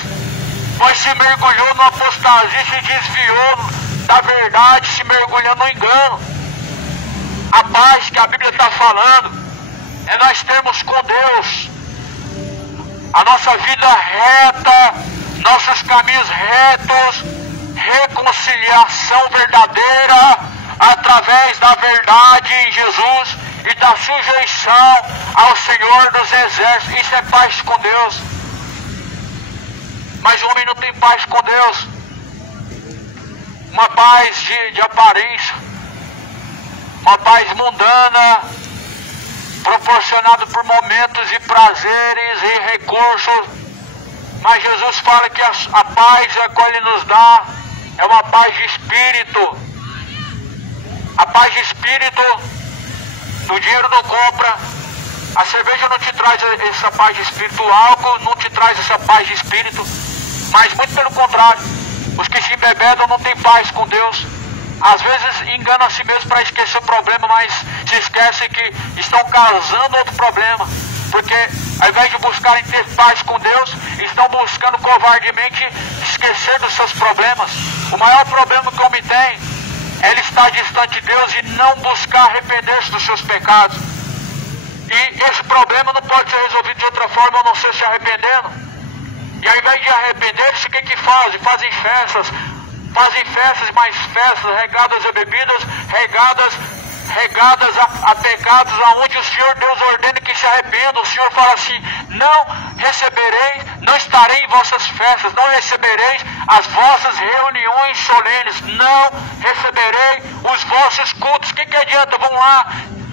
Mas se mergulhou na apostasia, se desviou da verdade, se mergulhou no engano. A paz que a Bíblia está falando é nós termos com Deus a nossa vida reta, nossos caminhos retos, reconciliação verdadeira através da verdade em Jesus e da sujeição ao Senhor dos Exércitos. Isso é paz com Deus. Mas o homem não tem paz com Deus. Uma paz de aparência, uma paz mundana, proporcionado por momentos e prazeres e recursos. Mas Jesus fala que a paz a qual Ele nos dá é uma paz de espírito. A paz de espírito, o dinheiro não compra, a cerveja não te traz essa paz de espírito, o álcool não te traz essa paz de espírito, mas muito pelo contrário, os que se embebedam não têm paz com Deus. Às vezes enganam a si mesmos para esquecer o problema, mas se esquecem que estão causando outro problema, porque ao invés de buscarem ter paz com Deus, estão buscando covardemente esquecer dos seus problemas. O maior problema que o homem tem é ele estar distante de Deus e não buscar arrepender-se dos seus pecados. E esse problema não pode ser resolvido de outra forma a não ser se arrependendo. E ao invés de arrepender-se, o que fazem? Fazem festas e mais festas, regadas a bebidas, regadas a pecados, aonde o Senhor Deus ordena que se arrependam. O Senhor fala assim, não recebereis, não estarei em vossas festas, não recebereis as vossas reuniões solenes, não receberei os vossos cultos. O que adianta? Vão lá,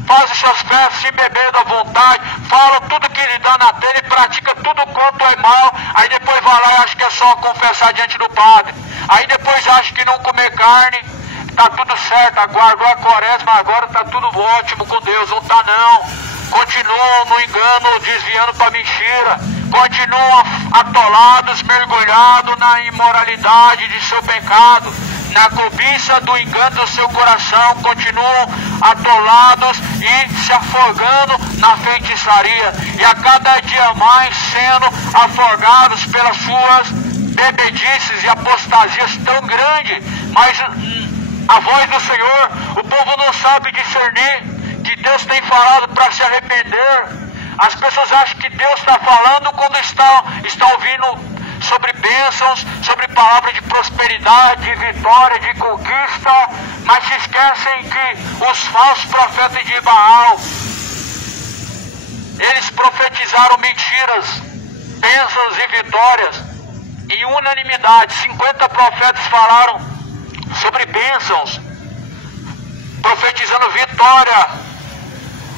fazem suas festas, se bebendo à vontade, falam tudo que lhe dá na telha e pratica tudo quanto é mal. Aí depois vai lá e acha que é só confessar diante do padre. Aí depois acha que não comer carne está tudo certo, aguardou a quaresma, agora está tudo ótimo com Deus. Não está não. Continuam no engano, desviando para mentira. Continuam atolados, mergulhados na imoralidade de seu pecado, na cobiça do engano do seu coração. Continuam atolados e se afogando na feitiçaria. E a cada dia mais sendo afogados pelas suas bebedices e apostasias tão grande, mas a voz do Senhor, o povo não sabe discernir que Deus tem falado para se arrepender. As pessoas acham que Deus está falando quando está ouvindo sobre bênçãos, sobre palavras de prosperidade, de vitória, de conquista, mas se esquecem que os falsos profetas de Baal, eles profetizaram mentiras, bênçãos e vitórias em unanimidade. 50 profetas falaram sobre bênçãos, profetizando vitória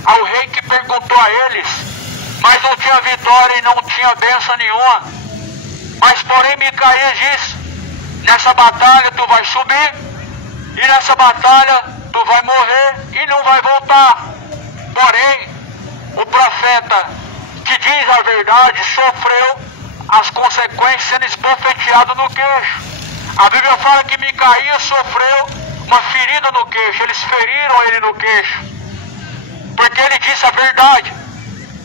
ao rei que perguntou a eles, mas não tinha vitória e não tinha bênção nenhuma. Mas porém Micaías diz: nessa batalha tu vai subir, e nessa batalha tu vai morrer e não vai voltar. Porém, o profeta que diz a verdade sofreu as consequências sendo esbofeteado no queixo. A Bíblia fala que Micaías sofreu uma ferida no queixo, eles feriram ele no queixo, porque ele disse a verdade.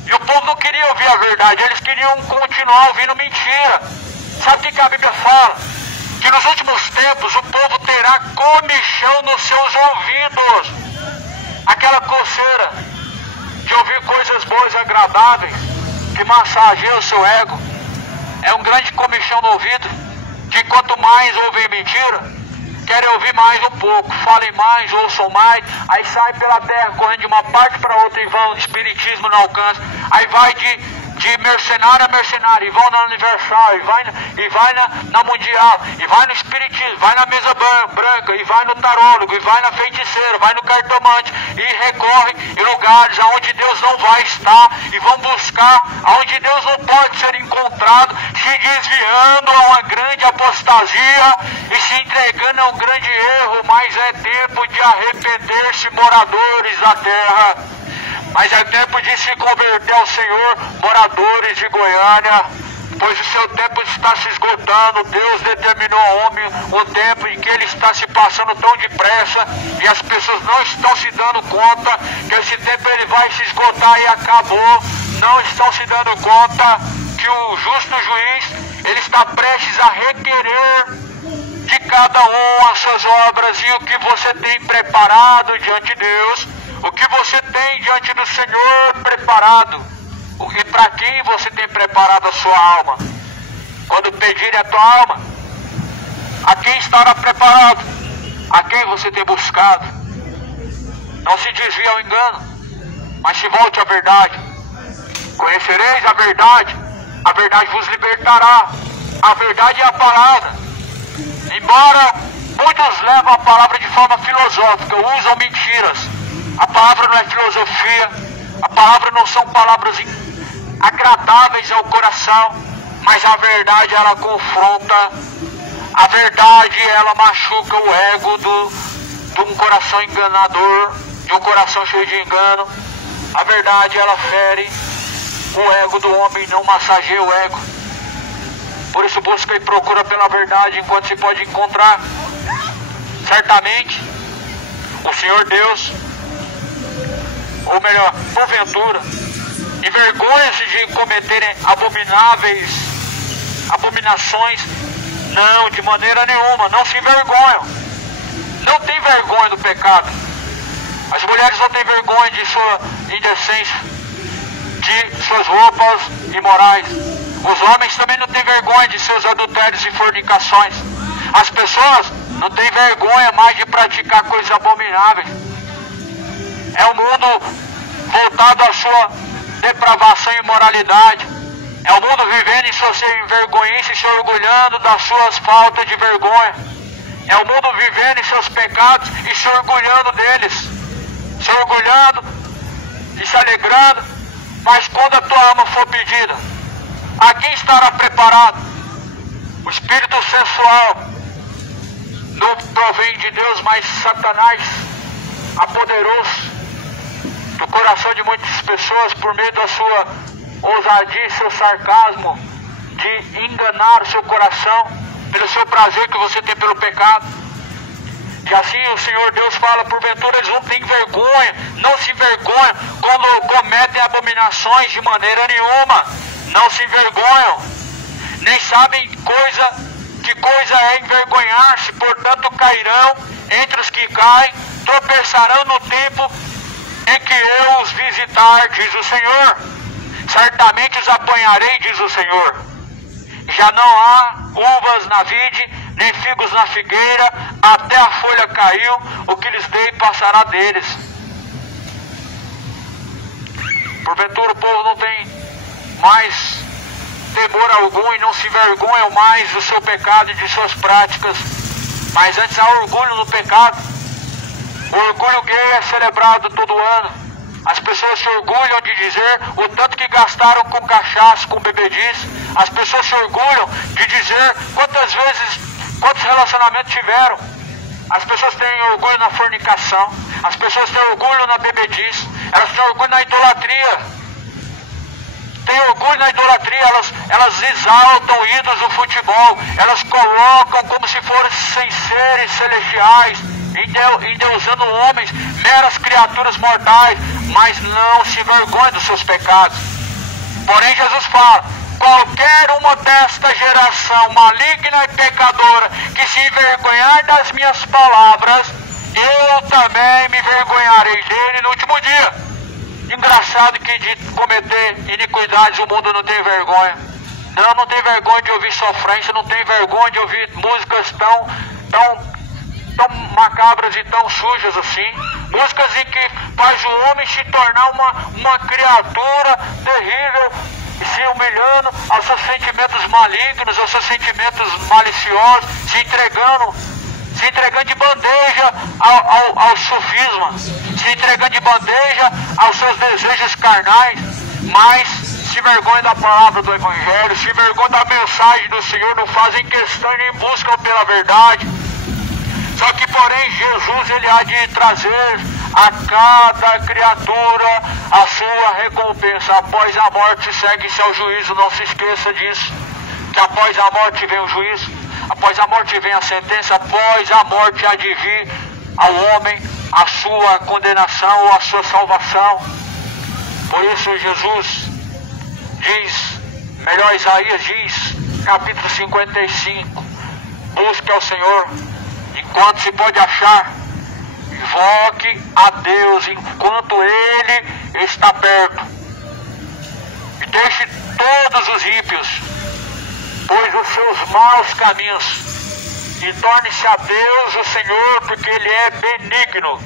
E o povo não queria ouvir a verdade, eles queriam continuar ouvindo mentira. Sabe o que a Bíblia fala? Que nos últimos tempos o povo terá comichão nos seus ouvidos. Aquela coceira de ouvir coisas boas e agradáveis, que massageia o seu ego. É um grande comichão no ouvido, que quanto mais ouvem mentira, querem ouvir mais um pouco, falem mais, ouçam mais, aí sai pela terra correndo de uma parte para outra e vão, espiritismo não alcança, aí vai de mercenário a mercenário, e vão na aniversário, e vai na mundial, e vai no espiritismo, vai na mesa branca, e vai no tarólogo, e vai na feiticeira, vai no cartomante, e recorrem em lugares onde Deus não vai estar, e vão buscar onde Deus não pode ser encontrado, se desviando a uma grande apostasia e se entregando a um grande erro. Mas é tempo de arrepender-se, moradores da terra. Mas é tempo de se converter ao Senhor, moradores de Goiânia, pois o seu tempo está se esgotando. Deus determinou ao homem um tempo em que ele está se passando tão depressa e as pessoas não estão se dando conta que esse tempo ele vai se esgotar e acabou. Não estão se dando conta que o justo juiz, ele está prestes a requerer de cada um as suas obras e o que você tem preparado diante de Deus. O que você tem diante do Senhor preparado? E para quem você tem preparado a sua alma? Quando pedirem a tua alma, a quem estará preparado? A quem você tem buscado? Não se desvie ao engano, mas se volte à verdade. Conhecereis a verdade vos libertará. A verdade é a palavra. Embora muitos levam a palavra de forma filosófica, usam mentiras. A palavra não é filosofia, a palavra não são palavras agradáveis ao coração, mas a verdade ela confronta, a verdade ela machuca o ego de um coração enganador, de um coração cheio de engano. A verdade ela fere o ego do homem, não massageia o ego. Por isso busca e procura pela verdade enquanto se pode encontrar. Certamente o Senhor Deus, ou melhor, porventura, envergonha-se de cometerem abominações? Não, de maneira nenhuma, não se envergonham. Não tem vergonha do pecado. As mulheres não têm vergonha de sua indecência, de suas roupas imorais. Os homens também não têm vergonha de seus adultérios e fornicações. As pessoas não têm vergonha mais de praticar coisas abomináveis. É um mundo voltado à sua depravação e imoralidade. É o mundo vivendo em sua envergonhice e se orgulhando das suas faltas de vergonha. É o mundo vivendo em seus pecados e se orgulhando deles. Se orgulhando e se alegrando. Mas quando a tua alma for pedida, a quem estará preparado? O espírito sensual não provém de Deus, mas Satanás apoderou-se do coração de muitas pessoas por meio da sua ousadia e seu sarcasmo de enganar o seu coração pelo seu prazer que você tem pelo pecado. E assim o Senhor Deus fala: porventura eles não têm vergonha, não se envergonham quando cometem abominações, de maneira nenhuma, não se envergonham. nem sabem que coisa é envergonhar-se, portanto cairão entre os que caem, tropeçarão no tempo em que eu os visitar, diz o Senhor. Certamente os apanharei, diz o Senhor. Já não há uvas na vide, nem figos na figueira, até a folha caiu, o que lhes dei passará deles. Porventura o povo não tem mais temor algum e não se envergonha mais do seu pecado e de suas práticas, mas antes há orgulho no pecado. O orgulho gay é celebrado todo ano. As pessoas se orgulham de dizer o tanto que gastaram com cachaça, com bebedice. As pessoas se orgulham de dizer quantos relacionamentos tiveram. As pessoas têm orgulho na fornicação. As pessoas têm orgulho na bebedice. Elas têm orgulho na idolatria. Têm orgulho na idolatria. Elas exaltam ídolos do futebol. Elas colocam como se fossem seres celestiais, endeusando homens, meras criaturas mortais, mas não se envergonham dos seus pecados. Porém Jesus fala: qualquer uma desta geração maligna e pecadora que se envergonhar das minhas palavras, eu também me envergonharei dele no último dia. Engraçado que de cometer iniquidades o mundo não tem vergonha. Não tem vergonha de ouvir sofrência, não tem vergonha de ouvir músicas tão macabras e tão sujas assim. Músicas em que faz o homem se tornar uma criatura terrível, se humilhando aos seus sentimentos malignos, aos seus sentimentos maliciosos, se entregando de bandeja ao sofisma, se entregando de bandeja aos seus desejos carnais, mas se vergonha da palavra do Evangelho, se vergonha da mensagem do Senhor, não fazem questão nem buscam pela verdade. Só que, porém, Jesus, ele há de trazer a cada criatura a sua recompensa. Após a morte segue-se ao juízo, não se esqueça disso. Que após a morte vem o juízo, após a morte vem a sentença, após a morte há de vir ao homem a sua condenação ou a sua salvação. Por isso Jesus diz, melhor Isaías diz, capítulo 55, busque ao Senhor enquanto se pode achar, invoque a Deus enquanto Ele está perto, e deixe todos os ímpios, pois os seus maus caminhos, e torne-se a Deus o Senhor, porque Ele é benigno.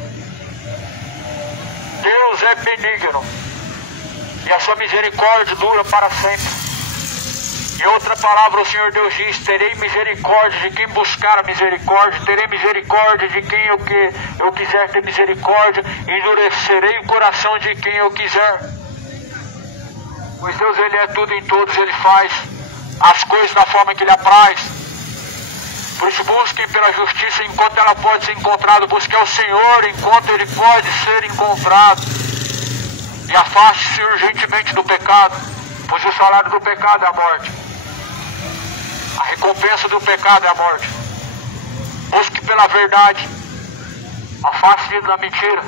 Deus é benigno, e a sua misericórdia dura para sempre. Em outra palavra, o Senhor Deus diz: terei misericórdia de quem buscar a misericórdia, terei misericórdia de quem eu quiser ter misericórdia, endurecerei o coração de quem eu quiser. Pois Deus, Ele é tudo em todos, Ele faz as coisas da forma que Ele apraz. Por isso busquem pela justiça enquanto ela pode ser encontrada, busquem ao Senhor enquanto Ele pode ser encontrado, e afaste-se urgentemente do pecado, pois o salário do pecado é a morte. A recompensa do pecado é a morte. Busque pela verdade, afaste-se da mentira.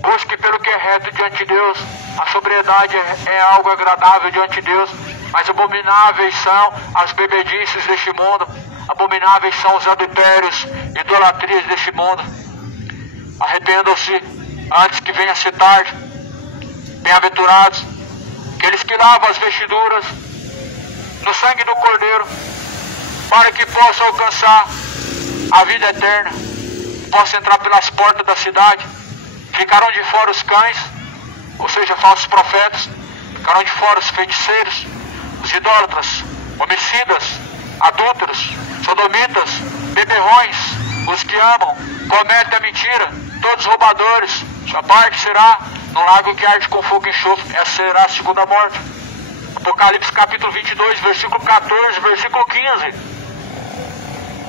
Busque pelo que é reto diante de Deus. A sobriedade é algo agradável diante de Deus, mas abomináveis são as bebedices deste mundo, abomináveis são os adultérios, idolatrias deste mundo. Arrependam-se antes que venha a ser tarde. Bem-aventurados aqueles que lavam as vestiduras no sangue do Cordeiro, para que possam alcançar a vida eterna, possam entrar pelas portas da cidade. Ficarão de fora os cães, ou seja, falsos profetas. Ficarão de fora os feiticeiros, os idólatras, homicidas, adúlteros, sodomitas, beberrões, os que amam, cometem a mentira, todos roubadores. Sua parte será no lago que arde com fogo e enxofre. Essa será a segunda morte. Apocalipse capítulo 22, versículo 14, versículo 15.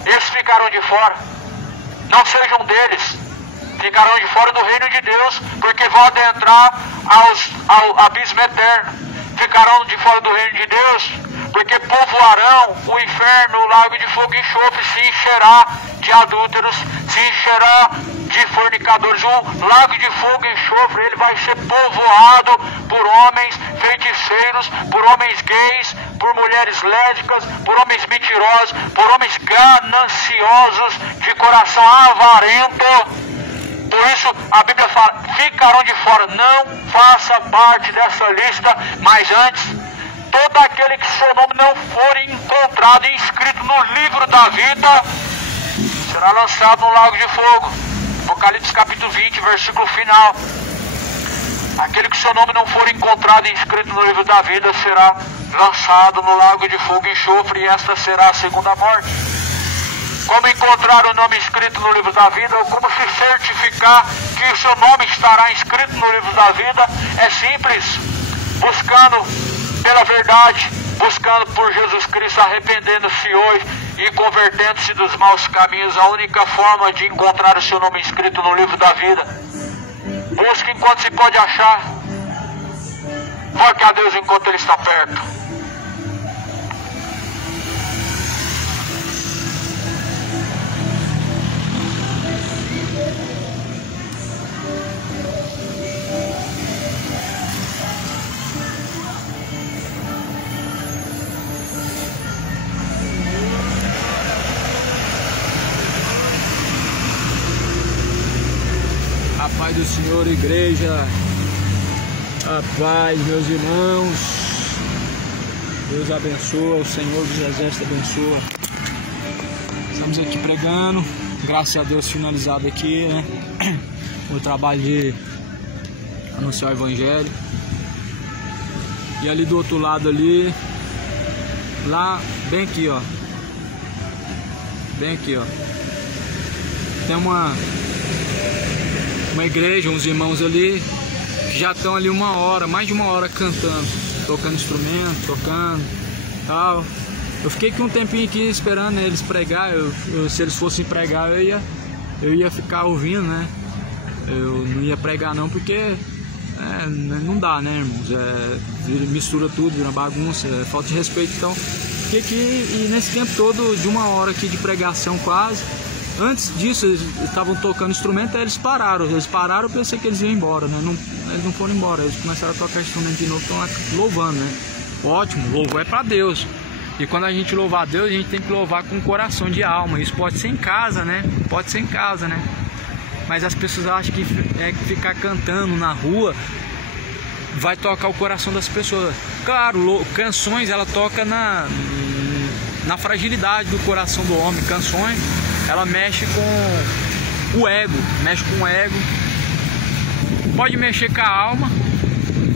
Esses ficarão de fora. Não sejam deles. Ficarão de fora do reino de Deus, porque vão adentrar ao abismo eterno. Ficarão de fora do reino de Deus, porque povoarão o inferno, o lago de fogo e enxofre, se encherá de adúlteros, se encherá de fornicadores. O lago de fogo e enxofre, ele vai ser povoado por homens feiticeiros, por homens gays, por mulheres lésbicas, por homens mentirosos, por homens gananciosos, de coração avarento. Por isso a Bíblia fala, ficarão de fora. Não faça parte dessa lista, mas antes, todo aquele que seu nome não for encontrado e inscrito no livro da vida, será lançado no lago de fogo. Apocalipse capítulo 20, versículo final. Aquele que seu nome não for encontrado e inscrito no livro da vida será lançado no lago de fogo e enxofre, e esta será a segunda morte. Como encontrar o nome escrito no livro da vida, ou como se certificar que o seu nome estará inscrito no livro da vida? É simples, buscando pela verdade, buscando por Jesus Cristo, arrependendo-se hoje e convertendo-se dos maus caminhos. A única forma de encontrar o seu nome escrito no livro da vida. Busque enquanto se pode achar. Foque a Deus enquanto Ele está perto. A paz do Senhor, igreja. A paz, meus irmãos. Deus abençoa, o Senhor dos Exércitos abençoa. Estamos aqui pregando, graças a Deus finalizado aqui, né? O trabalho de anunciar o Evangelho. E ali do outro lado ali, lá, bem aqui, ó. Bem aqui, ó. Tem uma igreja, uns irmãos ali que já estão ali uma hora, mais de uma hora cantando, tocando instrumento, tocando tal. Eu fiquei aqui um tempinho aqui esperando eles pregar. Se eles fossem pregar eu ia ficar ouvindo, né? Eu não ia pregar não, porque não dá, né, irmãos? Mistura tudo, vira bagunça, falta de respeito. Então fiquei aqui, e nesse tempo todo de uma hora aqui de pregação quase. Antes disso, eles estavam tocando instrumento, aí eles pararam. Eu pensei que eles iam embora, né? Eles não foram embora, eles começaram a tocar instrumento de novo, estão lá louvando, né? Ótimo, louvor é para Deus. E quando a gente louvar a Deus, a gente tem que louvar com coração de alma. Isso pode ser em casa, né? Pode ser em casa, né? Mas as pessoas acham que ficar cantando na rua vai tocar o coração das pessoas. Claro, canções, ela toca na fragilidade do coração do homem. Canções, ela mexe com o ego, pode mexer com a alma,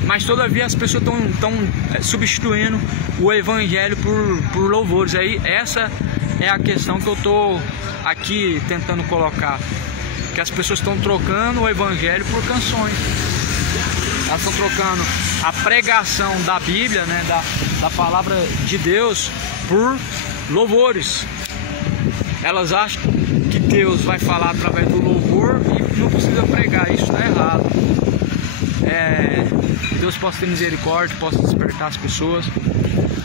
mas todavia as pessoas estão substituindo o evangelho por louvores. Aí essa é a questão que eu estou aqui tentando colocar, que as pessoas estão trocando o evangelho por canções. Elas estão trocando a pregação da Bíblia, né, da palavra de Deus, por louvores. Elas acham que Deus vai falar através do louvor e não precisa pregar. Isso está errado. Deus possa ter misericórdia, possa despertar as pessoas,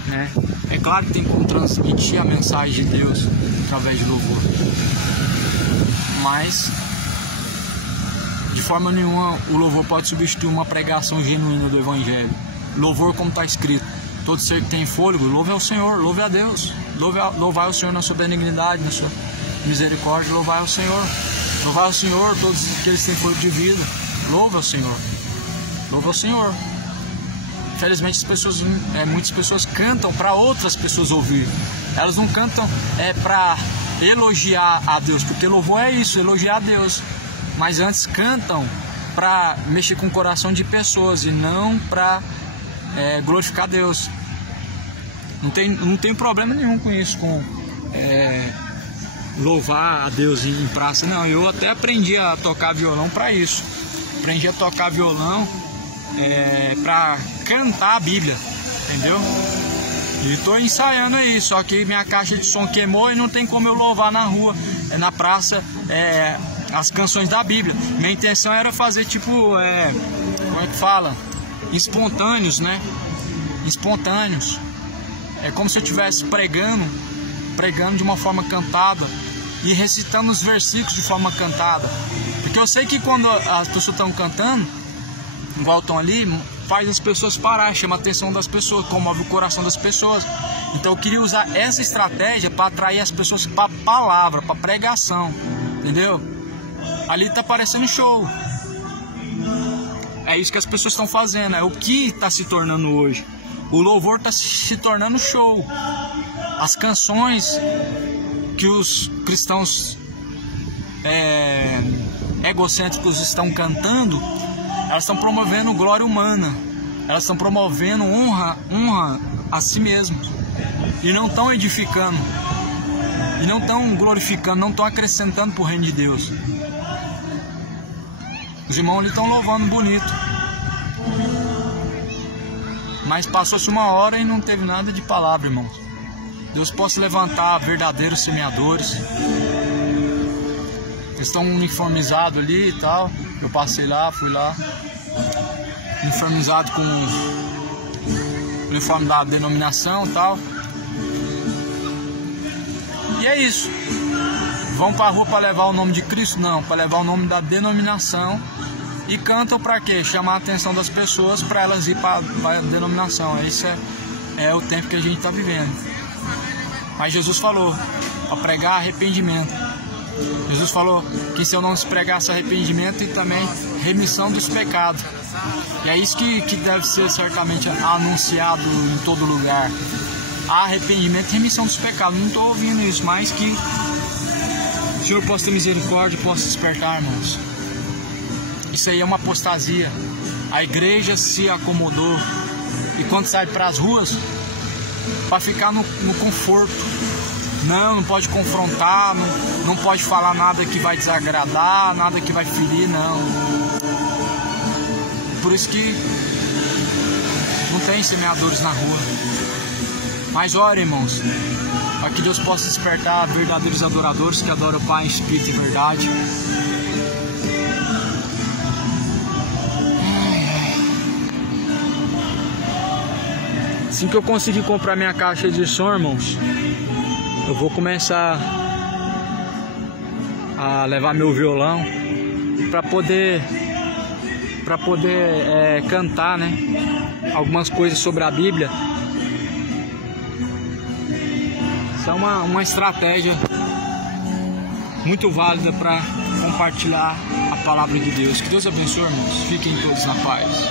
né? É claro que tem como transmitir a mensagem de Deus através de louvor, mas de forma nenhuma o louvor pode substituir uma pregação genuína do Evangelho. Louvor, como está escrito: todo ser que tem fôlego, louve ao Senhor, louve a Deus. Louvar ao Senhor na sua benignidade, na sua misericórdia. Louvar ao Senhor. Louvar ao Senhor todos aqueles que têm fôlego de vida. Louve ao Senhor. Louve ao Senhor. Infelizmente muitas pessoas cantam para outras pessoas ouvir. Elas não cantam para elogiar a Deus, porque louvor é isso, elogiar a Deus. Mas antes cantam para mexer com o coração de pessoas e não para glorificar a Deus. Não tem problema nenhum com isso, com louvar a Deus em praça. Não, eu até aprendi a tocar violão para isso. Aprendi a tocar violão para cantar a Bíblia, entendeu? E estou ensaiando aí, só que minha caixa de som queimou e não tem como eu louvar na rua, na praça, as canções da Bíblia. Minha intenção era fazer tipo, como é que fala? Espontâneos, né? Espontâneos. É como se eu estivesse pregando de uma forma cantada e recitando os versículos de forma cantada. Porque eu sei que quando as pessoas estão cantando, igual estão ali, faz as pessoas parar, chama a atenção das pessoas, comove o coração das pessoas. Então eu queria usar essa estratégia para atrair as pessoas para a palavra, para a pregação, entendeu? Ali tá parecendo show. É isso que as pessoas estão fazendo, é o que está se tornando hoje. O louvor está se tornando show. As canções que os cristãos egocêntricos estão cantando, elas estão promovendo glória humana, elas estão promovendo honra a si mesmo, e não estão edificando, e não estão glorificando, não estão acrescentando para o reino de Deus. Os irmãos ali estão louvando bonito, mas passou-se uma hora e não teve nada de palavra, irmãos. Deus possa levantar verdadeiros semeadores. Eles estão uniformizados ali e tal. Eu passei lá, fui lá, uniformizado com o uniforme da denominação e tal. E é isso. Vão para a rua para levar o nome de Cristo? Não, para levar o nome da denominação. E cantam para quê? Chamar a atenção das pessoas para elas ir para a denominação. Esse é o tempo que a gente está vivendo. Mas Jesus falou para pregar arrependimento. Jesus falou que se eu não se pregasse arrependimento, e também remissão dos pecados. E é isso que deve ser certamente anunciado em todo lugar. Arrependimento e remissão dos pecados. Não estou ouvindo isso, mas que o Senhor possa ter misericórdia e possa despertar, irmãos. Isso aí é uma apostasia. A igreja se acomodou. E quando sai para as ruas, para ficar no conforto. Não pode confrontar, não pode falar nada que vai desagradar, nada que vai ferir, não. Por isso que não tem semeadores na rua. Mas ore, irmãos, para que Deus possa despertar verdadeiros adoradores que adoram o Pai em espírito e verdade. Assim que eu conseguir comprar minha caixa de som, irmãos, eu vou começar a levar meu violão para poder cantar, né? Algumas coisas sobre a Bíblia. Isso é uma estratégia muito válida para compartilhar a palavra de Deus. Que Deus abençoe, irmãos. Fiquem todos na paz.